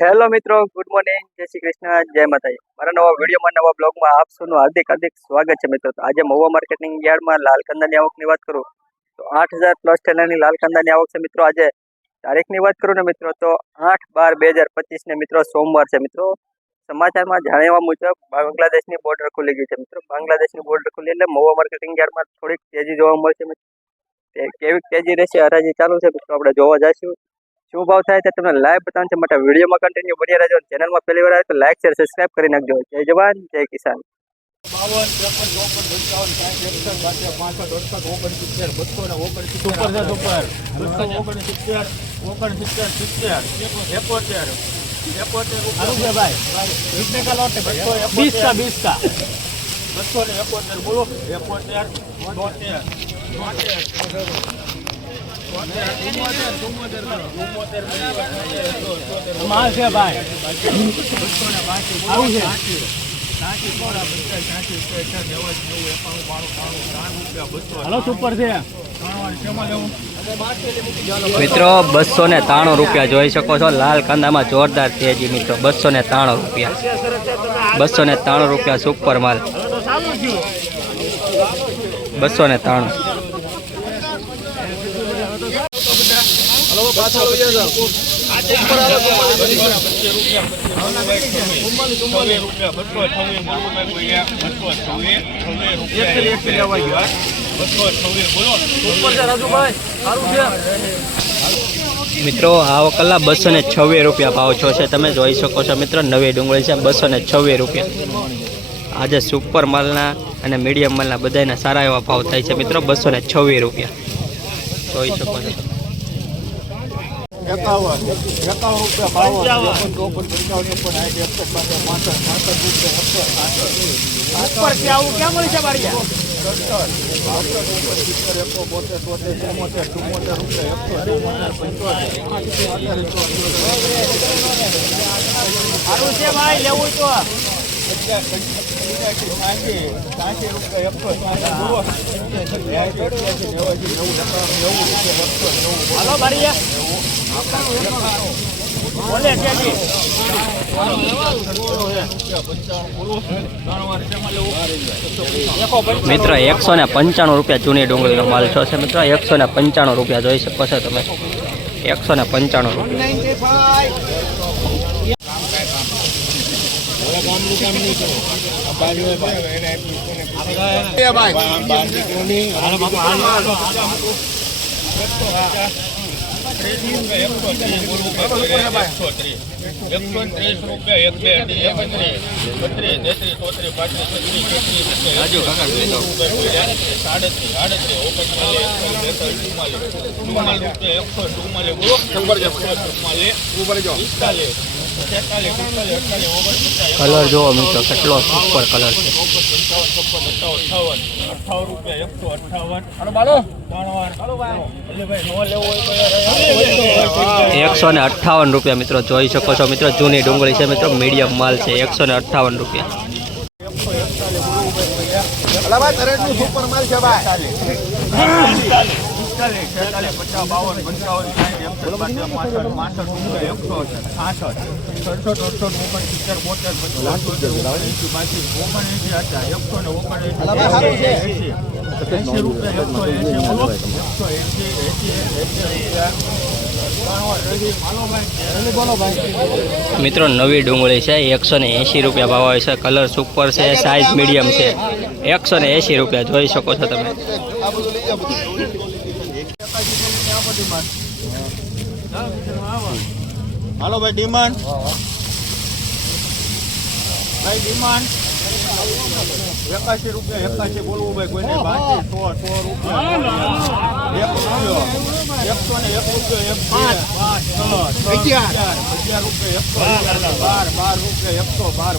Hello મિત્રો, good morning, જય શ્રી કૃષ્ણ, જય માતાજી। મારા નવા વિડીયોમાં નવા બ્લોગમાં આપ સૌનું હાર્દિક સ્વાગત છે મિત્રો। તો આજે મહુવા માર્કેટિંગ યાર્ડમાં લાલ કાંદાની આવકની વાત કરું તો 8000 પ્લસ ટેલરની લાલ કાંદાની આવક છે મિત્રો। આજે તારીખની વાત કરું ને મિત્રો તો 8/12/2025 ને મિત્રો સોમવાર છે મિત્રો। સમાચારમાં જાણ્યા મુજબ બાંગ્લાદેશની બોર્ડર ખુલી ગઈ છે મિત્રો। બાંગ્લાદેશની બોર્ડર ખુલી એટલે મહુવા માર્કેટિંગ યાર્ડમાં થોડીક તેજી જોવા મળશે મિત્રો। કેવી તેજી રહેશે, હરાજી ચાલુ છે મિત્રો, આપણે જોવા જઈશું। શું ભાવ થાય છે તમને લાઈવ બતાવવાનું છે માટે વિડીયોમાં કન્ટિન્યુ બની રહેજો। ચેનલમાં પહેલી વાર આવે તો લાઈક શેર સબસ્ક્રાઇબ કરી નાખજો। જય જવાન, જય કિસાન। મિત્રો 293 રૂપિયા જોઈ શકો છો। લાલ કાંદામાં જોરદાર તેજી મિત્રો। 293 રૂપિયા, 293 રૂપિયા સુપર માલ, 293। મિત્રો આ કલા 226 રૂપિયા ભાવ છો છે, તમે જોઈ શકો છો મિત્રો। નવી ડુંગળી છે 226 રૂપિયા। આજે સુપર માલના અને મીડિયમ માલના બધાના સારા એવા ભાવ થાય છે મિત્રો। 226 રૂપિયા જોઈ શકો છો। 195 રૂપિયા જૂની ડુંગળીનો માલ છો છે મિત્રો। 195 રૂપિયા જોઈ શકો છો તમે। 195 રૂપિયા। કલર જોવો મિત્રો, કેટલો સુપર કલર છે। 158 રૂપિયા મિત્રો જોઈ શકો છો મિત્રો। જૂની ડુંગળી છે મિત્રો, મીડિયમ માલ છે। 158 રૂપિયા। મિત્રો નવી ડુંગળી છે 180 રૂપિયા ભાવ આવે છે। કલર સુપર છે, સાઇઝ મીડિયમ છે। 180 રૂપિયા જોઈ શકો છો તમે। હાલો ભાઈ ડિમાન્ડ, ભાઈ ડિમાન્ડ 81 રૂપિયા। 81 બોલવું ભાઈ કોઈને 100 રૂપિયા। 1 રૂપિયો, 101 રૂપિયો, 11 રૂપિયા, 12 રૂપિયા,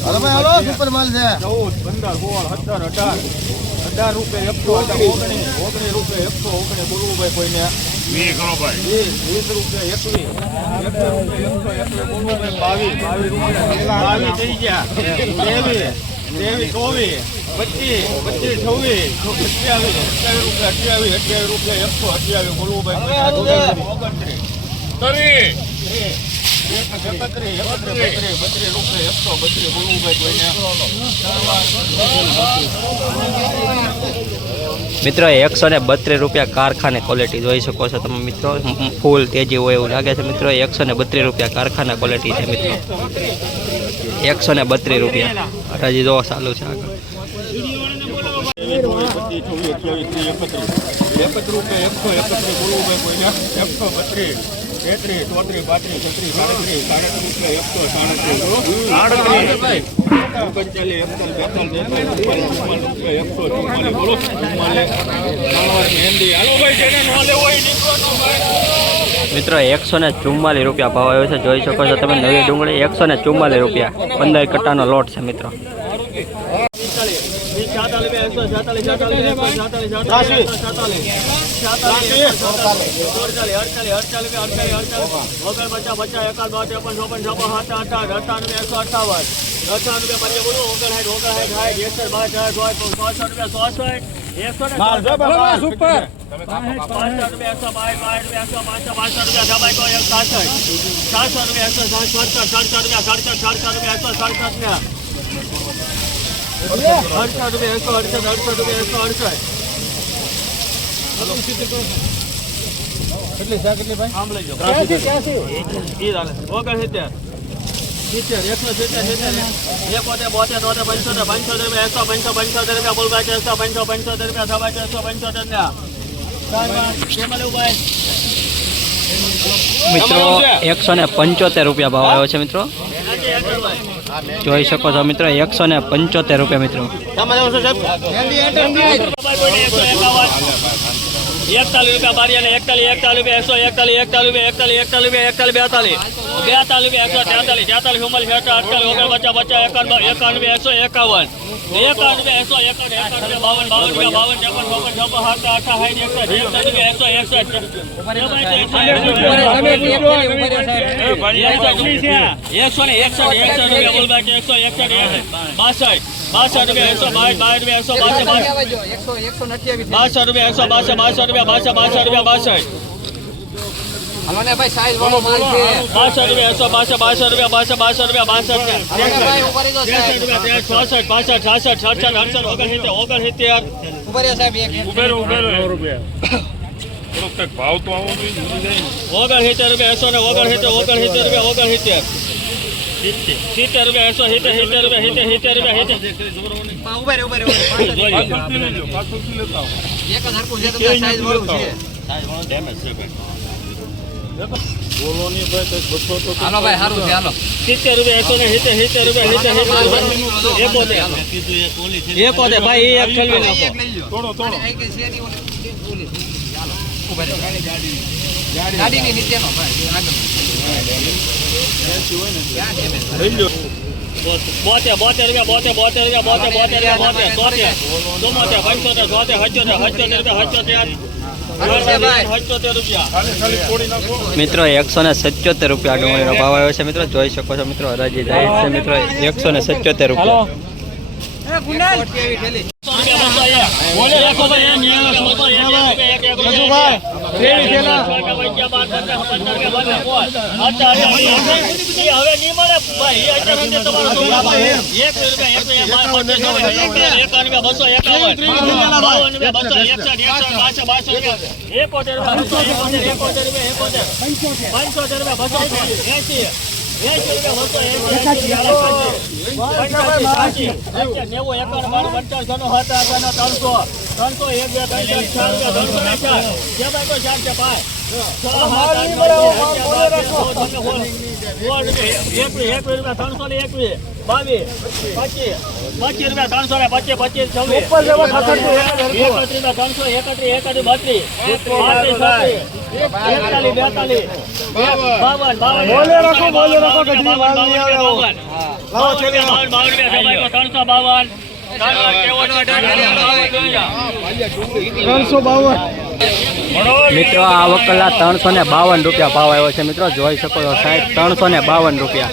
112 સુપર માલ છે। 14, 15, 16, 17, 18 રૂપિયા, 19 રૂપિયા, 119 બોલવું ભાઈ કોઈને 20 રૂપિયા, 21 રૂપિયા, 22 રૂપિયા થઈ ગયા, 23, 24, 25, 26, 27, 28 રૂપિયા, 128 બોલવું ભાઈ 29, 30, બત્રીસ રૂપિયા 132 બોલવું ભાઈ કોઈને મિત્રો 132 રૂપિયા કારખાને ક્વોલિટી જોઈ શકો છો તમે મિત્રો, ફૂલ તેજી હોય એવું લાગે છે મિત્રો. 132 રૂપિયા કારખાના ક્વોલિટી છે મિત્રો. 132 રૂપિયા હજી જો ચાલુ છે આગળ. 31 રૂપિયા 131 બોલવું ભાઈ કોઈને 132 33 34 35 36 મિત્રો 144 રૂપિયા ભાવ આવ્યો છે, જોઈ શકો છો તમે. નવી ડુંગળી 144 રૂપિયા, 15 કટ્ટાનો લોટ છે મિત્રો. મિત્રો 175 રૂપિયા ભાવ આવ્યો છે મિત્રો, જોઈ શકો છો મિત્રો. 175 રૂપિયા મિત્રો. 41 રૂપિયા બારિયાને 41 રૂપિયા 141 રૂપિયા 41 ભાવ તો આવો બોલો નહીં ભાઈ, 200 તો હાલો ભાઈ સારું છે હાલો 70 રૂપિયા ભાઈ એક ચલવી નાખો તોડો ગાડીની નીચેનો ભાઈ આગળ બોતેર મિત્રો 177 રૂપિયા ડુંગળીનો ભાવ આવ્યો છે મિત્રો, જોઈ શકો છો મિત્રો. હરાજી જાય છે મિત્રો 177 રૂપિયા. મિત્રો આ વકલા 352 રૂપિયા ભાવ આવ્યો છે મિત્રો, જોઈ શકો છો સાહેબ. 352 રૂપિયા.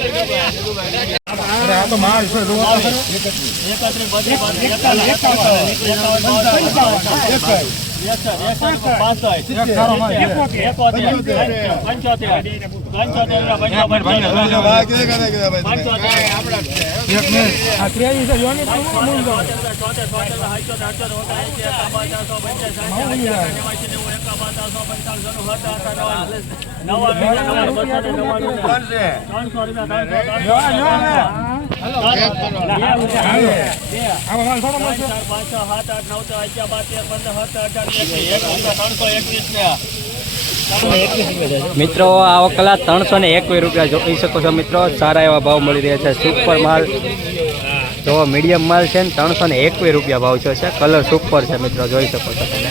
મિત્રો આ વકલા 321 રૂપિયા જોઈ શકો છો મિત્રો. સારા એવા ભાવ મળી રહ્યા છે. સુપર માલ જો મીડિયમ માલ છે ને 321 રૂપિયા ભાવ છે. કલર સુપર છે મિત્રો, જોઈ શકો છો તમે.